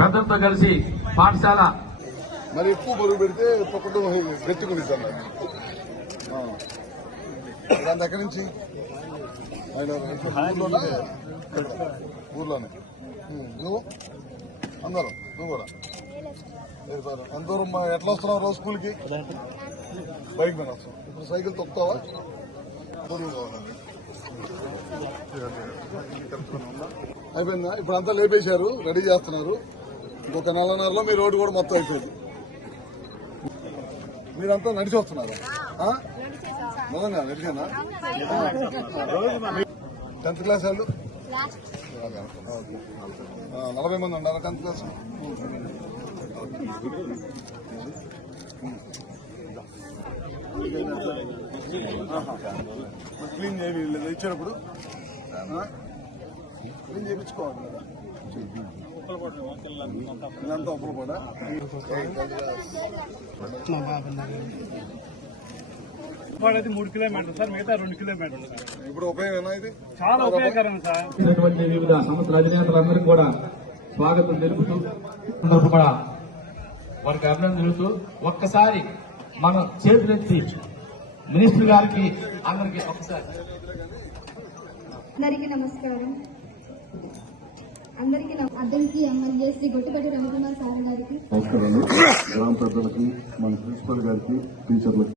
పెద్దలతో కలిసి పాఠశాల మరి ఎక్కువ బరువు పెడితే తొక్కడం గట్టిగా దాని దగ్గర నుంచి ఆయన ఊర్లోనా? ఊర్లోనే. నువ్వు? అందరూ. నువ్వు కూడా? లేదు మా- ఎట్లా వస్తున్నావు రోజు స్కూల్కి? బైక్ మీద వస్తాం ఇప్పుడు సైకిల్ తొక్కుతావా? బరువు కావాలి. అయిపోయిందా? ఇప్పుడు అంతా లేపేశారు రెడీ చేస్తున్నారు. ఇంకొక నెలన్నరలో మీ రోడ్డు కూడా మొత్తం అయిపోయింది. మీరంతా నడిచి వస్తున్నారా? మొదలుగా నిజంగా నడిచేనా? టెన్త్ క్లాస్ వాళ్ళు? నలభై మంది ఉన్నారు టెన్త్ క్లాస్? క్లీన్ చేయాలి ఇచ్చేటప్పుడు చేయించుకోవాలి కదా ఇదంతా ఒప్పలు కూడా మూడు కిలోమీటర్లు సార్ మిగతా రెండు కిలోమీటర్లు సార్. ఇప్పుడు ఉపయోగం ఇది? చాలా ఉపయోగకరం సార్. వివిధ సంస్థల అధినేతలందరికీ కూడా స్వాగతం తెలుపుతూ కూడా వారికి అభినందన తెలుపుతూ ఒక్కసారి మనం చేతులెత్తి మినిస్టర్ గారికి అందరికి ఒక్కసారి. అందరికీ నమస్కారం. అందరికీ నమ- అద్దెకి గొట్టిపట్టి రవికుమార్ సార్ గారికి. నమస్కారాలు గ్రామ పెద్దలకి మన ప్రిన్సిపల్ గారికి టీచర్లకి